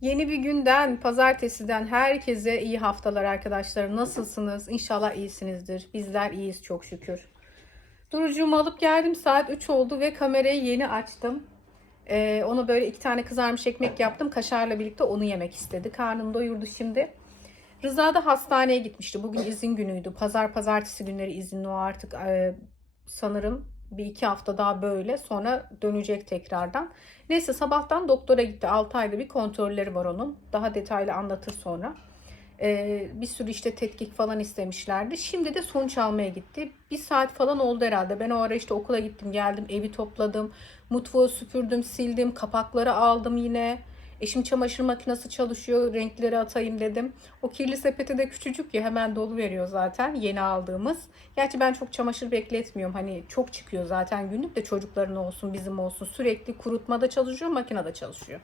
Yeni bir günden, pazartesiden herkese iyi haftalar arkadaşlar. Nasılsınız? İnşallah iyisinizdir. Bizler iyiyiz çok şükür. Durucuğumu alıp geldim. Saat 3 oldu ve kamerayı yeni açtım. Ona böyle 2 tane kızarmış ekmek yaptım. Kaşarla birlikte onu yemek istedi. Karnını doyurdu şimdi. Rıza da hastaneye gitmişti. Bugün izin günüydü. Pazartesi günleri izinli o artık. Sanırım bir iki hafta daha böyle. Sonra dönecek tekrardan. Neyse sabahtan doktora gitti. 6 ayda bir kontrolleri var onun. Daha detaylı anlatır sonra. Bir sürü işte tetkik falan istemişlerdi. Şimdi de sonuç almaya gitti. Bir saat falan oldu herhalde. Ben o ara işte okula gittim, geldim, evi topladım. Mutfağı süpürdüm, sildim. Kapakları aldım yine. Eşim çamaşır makinesi çalışıyor. Renkleri atayım dedim. O kirli sepeti de küçücük ya, hemen dolu veriyor zaten yeni aldığımız. Gerçi ben çok çamaşır bekletmiyorum. Hani çok çıkıyor zaten günlük de, çocukların olsun bizim olsun. Sürekli kurutmada çalışıyor, makinede çalışıyor.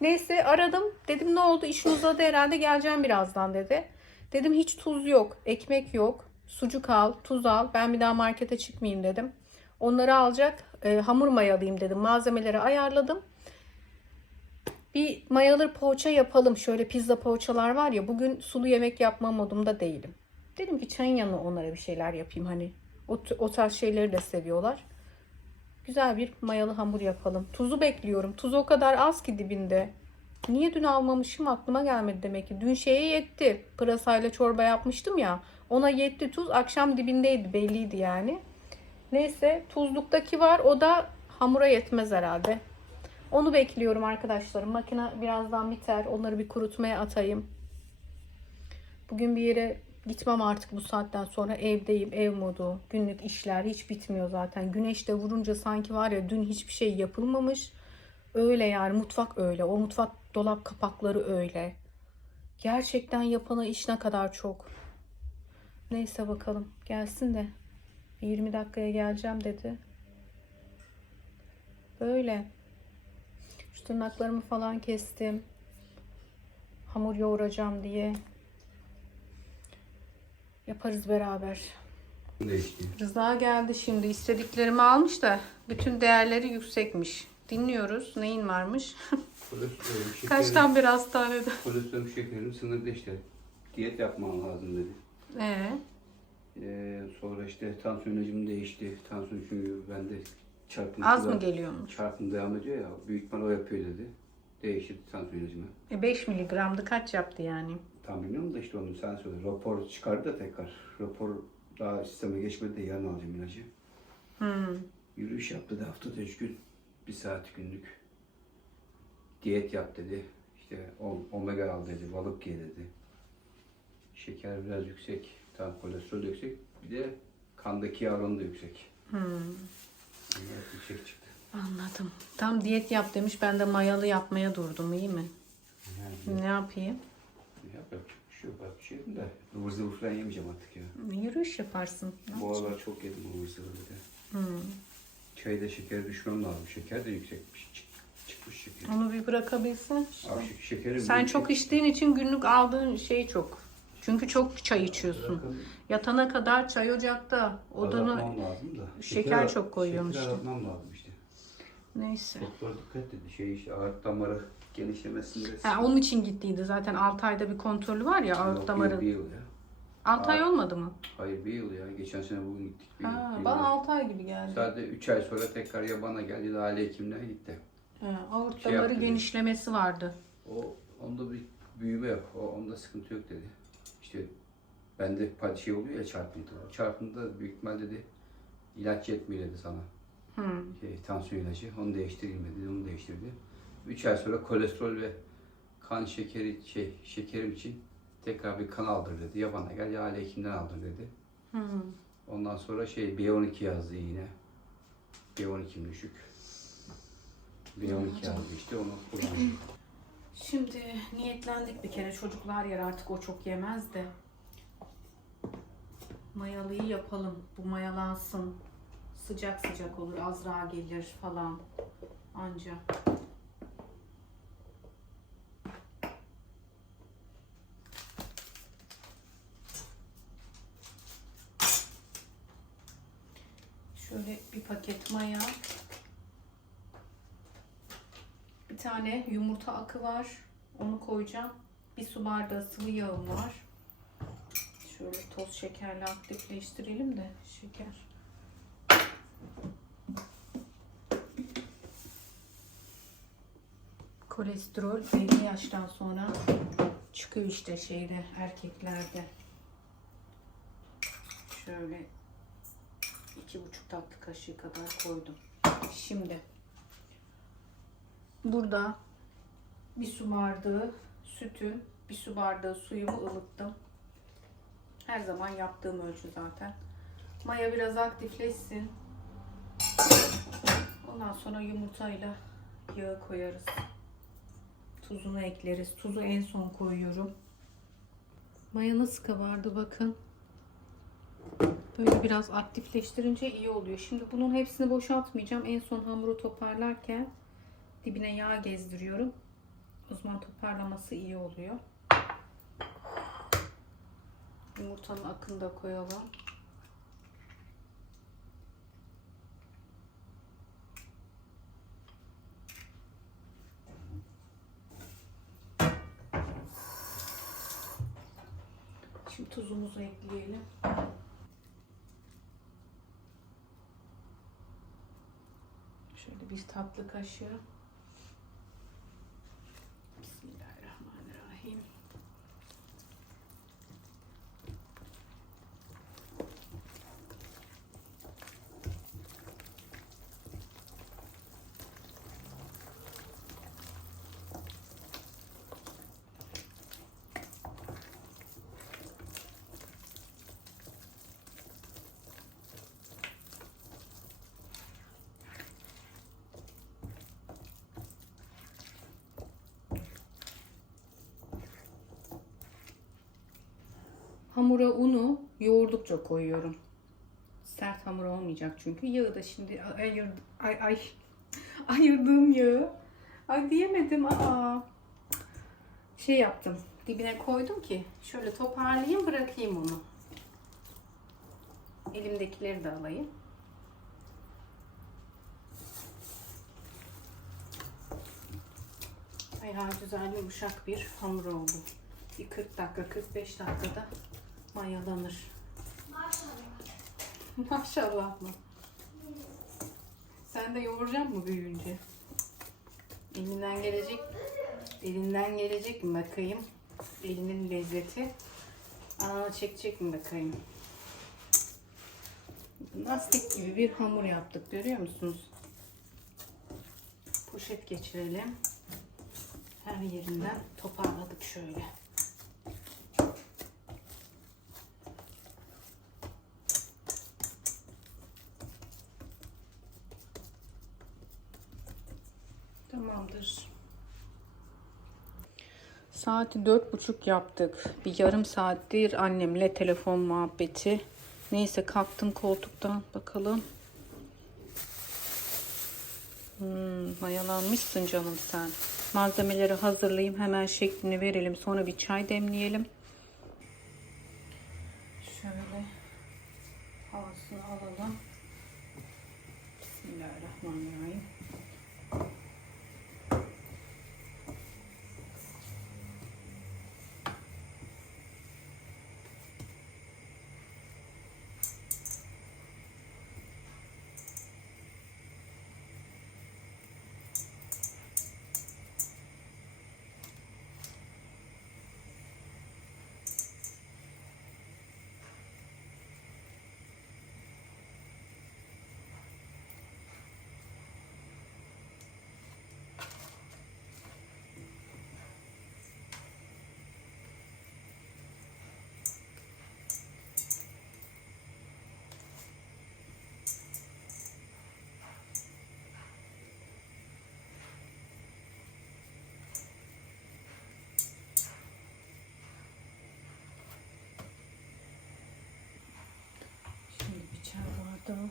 Neyse aradım. Dedim ne oldu? İşin uzadı herhalde, geleceğim birazdan dedi. Dedim hiç tuz yok, ekmek yok. Sucuk al, tuz al. Ben bir daha markete çıkmayayım dedim. Onları alacak. Hamur mayalayayım dedim. Malzemeleri ayarladım. Bir mayalı poğaça yapalım. Şöyle pizza poğaçalar var ya. Bugün sulu yemek yapma modumda değilim. Dedim ki çayın yanına onlara bir şeyler yapayım hani. O tarz şeyleri de seviyorlar. Güzel bir mayalı hamur yapalım. Tuzu bekliyorum. Tuz o kadar az ki dibinde. Niye dün almamışım, aklıma gelmedi demek ki. Dün şeye yetti. Pırasayla çorba yapmıştım ya. Ona yetti tuz. Akşam dibindeydi, belliydi yani. Neyse tuzluktaki var. O da hamura yetmez herhalde. Onu bekliyorum arkadaşlarım. Makine birazdan biter. Onları bir kurutmaya atayım. Bugün bir yere gitmem artık bu saatten sonra. Evdeyim, ev modu. Günlük işler hiç bitmiyor zaten. Güneş de vurunca sanki var ya, dün hiçbir şey yapılmamış. Öyle yani, mutfak öyle. O mutfak dolap kapakları öyle. Gerçekten yapana iş ne kadar çok. Neyse bakalım. Gelsin de. 20 dakikaya geleceğim dedi. Böyle. Şu tırnaklarımı falan kestim. Hamur yoğuracağım diye. Yaparız beraber. Değişti. Rıza geldi şimdi. İstediklerimi almış da bütün değerleri yüksekmiş. Dinliyoruz. Neyin varmış? Kolesterolüm, Kaçtan bir hastanede. kolesterolüm, şekerim sınırda işte. Diyet yapmam lazım dedi. Ee, Sonra işte tansiyon ilacım değişti. Tansiyon çünkü bende az mı geliyormuş? çarpım devam ediyor ya. Büyük ihtimal o yapıyor dedi. Değiştirdi tansiyon ilacımı. 5 miligramdı, kaç yaptı yani? Tam bilmiyorum da işte onu sen söyle. Rapor çıkardı da tekrar. Rapor daha sisteme geçmedi de yarın alacağım ilacı. Yürüyüş yaptı da haftada 3 gün. 1 saat günlük. Diyet yap dedi. İşte omega al dedi. Balık ye dedi. Şeker biraz yüksek. Tam kolesterol de yüksek. Bir de kandaki yağ oranı da yüksek. Yani yüksek çıktı. Anladım. Tam diyet yap demiş. Ben de mayalı yapmaya durdum. İyi mi? Yani Ne yapayım? yapacak bir şey yok. Bir şey yedim de ıvır zıvır falan yemeyeceğim artık ya. Yürüyüş yaparsın. Ne Bu yapacaksın? aralar çok yedim ıvır zıvır bir de. Çayda şeker düşmem lazım. Şeker de yüksekmiş. Çıkmış şeker. Onu bir bırakabilsen. Abi şekerim Sen yüksek. çok içtiğin için günlük aldığın şey çok. Çünkü çok çay içiyorsun. Bırakın, Yatana kadar çay ocakta. Odanı azaltmam lazım da. şeker çok koyuyorsun şeker işte. azaltmam lazım işte. Neyse. Doktor dikkat dedi. İşte aort damarı genişlemesinde. Ha, onun için gittiydi zaten. 6 ayda bir kontrolü var ya, aort Yok, damarı. bir yıl ya. 6 ay olmadı mı? Hayır bir yıl ya. Geçen sene bugün gittik. Bir Ha, yıl. bana 6 ay gibi geldi. Sadece 3 ay sonra tekrar ya bana geldi ya aile hekimine gitti. Aort Şey damarı yaptı, genişlemesi vardı. Onda bir büyüme yok. Onda sıkıntı yok dedi. İşte bende şey oluyor ya, çarpıntı. O çarpıntı büyük ihtimal dedi ilaç yetmiyor dedi sana. Tansiyon ilacı. Onu değiştireyim dedi. Onu değiştirdi. 3 ay sonra kolesterol ve kan şekeri şekerim için tekrar bir kan aldır dedi. Ya bana gel ya aile hekimden aldır dedi. Ondan sonra B12 yazdı yine. B12'm düşük. B12 yazdı işte, onu kullandım. Şimdi niyetlendik bir kere, çocuklar yer artık, o çok yemez de. Mayalıyı yapalım. Bu mayalansın. Sıcak sıcak olur. Azra gelir falan. Anca. Şöyle bir paket maya. Bir tane yumurta akı var. Onu koyacağım. Bir su bardağı sıvı yağım var. Şöyle toz şekerle aktifleştirelim de şeker. Kolesterol 50 yaştan sonra çıkıyor işte şeyde, erkeklerde. Şöyle 2,5 tatlı kaşığı kadar koydum. Şimdi burada bir su bardağı sütü, bir su bardağı suyumu ılıttım. Her zaman yaptığım ölçü zaten. Maya biraz aktifleşsin. Ondan sonra yumurtayla yağı koyarız. Tuzunu ekleriz. Tuzu en son koyuyorum. Maya nasıl kabardı bakın. Böyle biraz aktifleştirince iyi oluyor. Şimdi bunun hepsini boşaltmayacağım. En son hamuru toparlarken dibine yağ gezdiriyorum. O zaman toparlaması iyi oluyor. Yumurtanın akını da koyalım. Şimdi tuzumuzu ekleyelim. Şöyle bir tatlı kaşığı. Bismillahirrahmanirrahim. Hamura unu yoğurdukça koyuyorum. Sert hamur olmayacak çünkü. Yağı da şimdi ayırdığım yağı. Ay diyemedim. Şey yaptım. Dibine koydum ki şöyle toparlayayım, bırakayım onu. Elimdekileri de alayım. Bayağı güzel yumuşak bir hamur oldu. Bir 40 dakika 45 dakikada mayalanır. Maşallah. Maşallah mı? Sen de yoğuracak mı büyüyünce? Elinden gelecek mi bakayım? Elinin lezzeti. Çekecek mi bakayım? Lastik gibi bir hamur yaptık, görüyor musunuz? Poşet geçirelim. Her yerinden toparladık şöyle. Tamamdır. Saati 4:30 yaptık. Bir yarım saattir annemle telefon muhabbeti. Neyse kalktım koltuktan. Bakalım. Mayalanmışsın canım sen. Malzemeleri hazırlayayım. Hemen şeklini verelim. Sonra bir çay demleyelim. Şöyle havasını alalım. Bismillahirrahmanirrahim. Şimdi bir çay bardağı.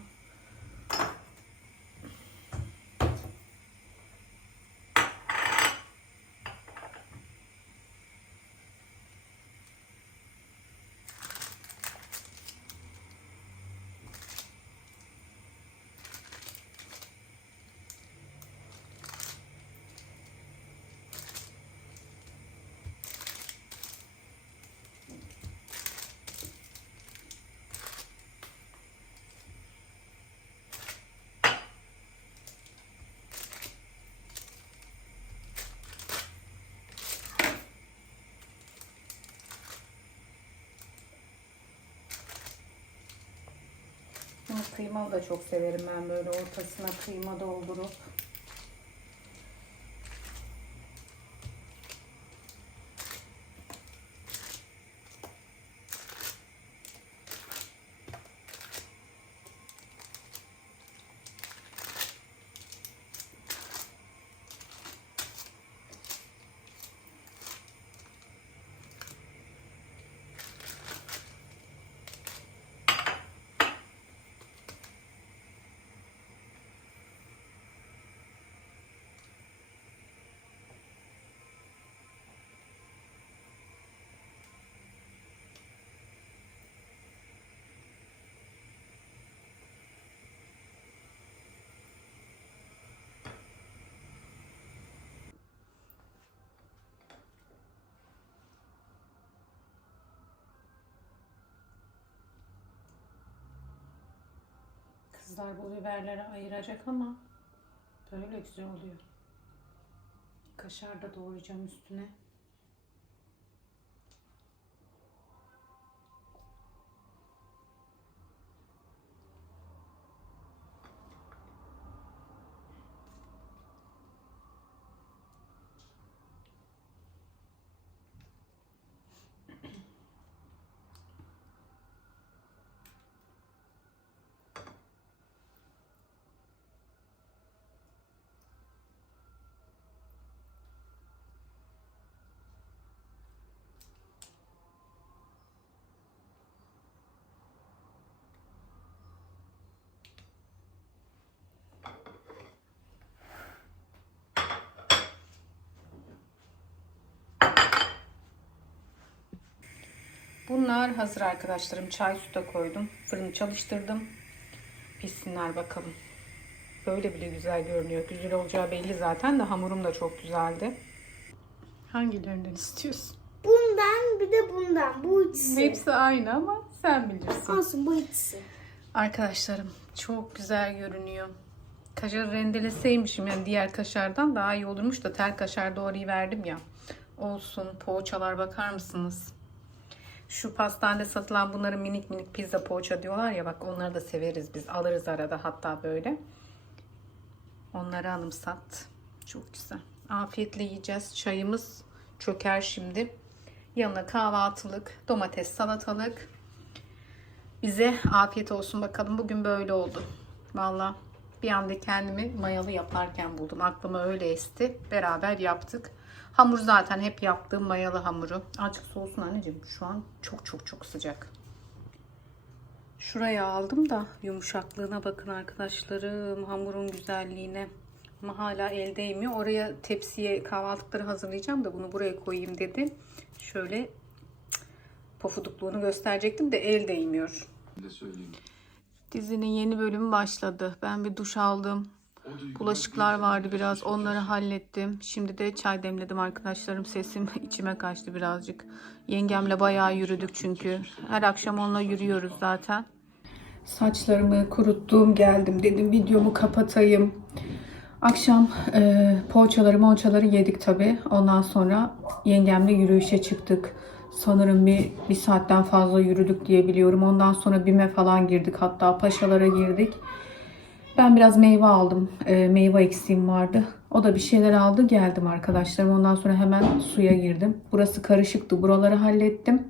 kıymalı da çok severim ben, böyle ortasına kıyma doldurup. Kızlar bu biberleri ayıracak ama böyle güzel oluyor. Kaşar da doğrayacağım üstüne. Bunlar hazır arkadaşlarım. Çay su da koydum. Fırını çalıştırdım. Pişsinler bakalım. Böyle bile güzel görünüyor. Güzel olacağı belli zaten de, hamurum da çok güzeldi. Hangilerinden istiyorsun? Bundan bir de bundan. Bu ikisi. Hepsi aynı ama sen bilirsin. Olsun, bu ikisi. Arkadaşlarım çok güzel görünüyor. Kaşarı rendeleseymişim, yani diğer kaşardan daha iyi olurmuş da tel kaşar doğrayı verdim ya. Olsun. Poğaçalar bakar mısınız? Şu pastanede satılan bunları minik minik pizza poğaça diyorlar ya, bak onları da severiz biz. Alırız arada hatta böyle. Onları anımsat. Çok güzel. Afiyetle yiyeceğiz. Çayımız çöker şimdi. Yanına kahvaltılık, domates, salatalık. Bize afiyet olsun bakalım. Bugün böyle oldu. Vallahi bir anda kendimi mayalı yaparken buldum. Aklıma öyle esti. Beraber yaptık. Hamur zaten hep yaptığım mayalı hamuru. Azıcık soğusun anneciğim. Şu an çok çok çok sıcak. Şuraya aldım da yumuşaklığına bakın arkadaşlarım. Hamurun güzelliğine. Ama hala el değmiyor. Oraya tepsiye kahvaltılıkları hazırlayacağım da bunu buraya koyayım dedim. Şöyle pofudukluğunu gösterecektim de el değmiyor. Dizinin yeni bölümü başladı. Ben bir duş aldım. Bulaşıklar vardı biraz. Onları hallettim. Şimdi de çay demledim arkadaşlarım. Sesim içime kaçtı birazcık. Yengemle bayağı yürüdük çünkü. Her akşam onunla yürüyoruz zaten. Saçlarımı kuruttum, geldim. Dedim videomu kapatayım. Akşam poğaçaları yedik tabii. Ondan sonra yengemle yürüyüşe çıktık. Sanırım bir saatten fazla yürüdük diye biliyorum. Ondan sonra BİM'e falan girdik. Hatta Paşalara girdik. Ben biraz meyve aldım. Meyve eksiğim vardı. O da bir şeyler aldı. Geldim arkadaşlarım. Ondan sonra hemen suya girdim. Burası karışıktı. Buraları hallettim.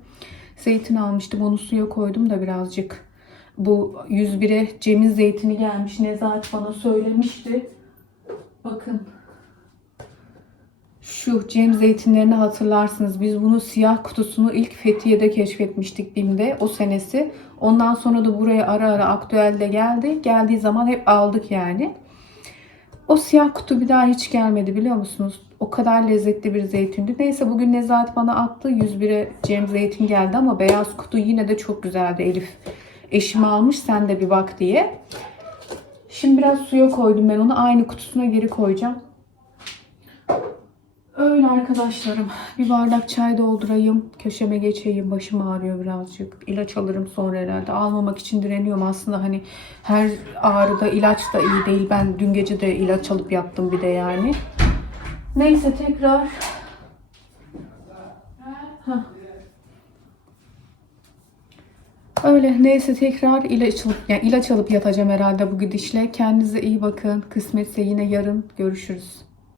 Zeytin almıştım. Onu suya koydum da birazcık. Bu 101'e Cem'in zeytini gelmiş. Nezahat bana söylemişti. Bakın. Şu Cem zeytinlerini hatırlarsınız. Biz bunu siyah kutusunu ilk Fethiye'de keşfetmiştik BİM'de o senesi. Ondan sonra da buraya ara ara aktüelde geldi. Geldiği zaman hep aldık yani. O siyah kutu bir daha hiç gelmedi biliyor musunuz? O kadar lezzetli bir zeytindi. Neyse bugün Nezahat bana attı. 101'e Cem zeytin geldi ama beyaz kutu yine de çok güzeldi Elif. Eşim almış, sen de bir bak diye. Şimdi biraz suya koydum ben onu. Aynı kutusuna geri koyacağım. Öyle arkadaşlarım. Bir bardak çay doldurayım. Köşeme geçeyim. Başım ağrıyor birazcık. İlaç alırım sonra herhalde. Almamak için direniyorum. Aslında hani her ağrıda ilaç da iyi değil. Ben dün gece de ilaç alıp yattım bir de yani. Neyse tekrar. Öyle neyse tekrar ilaç alıp yatacağım herhalde bu gidişle. Kendinize iyi bakın. Kısmetse yine yarın görüşürüz.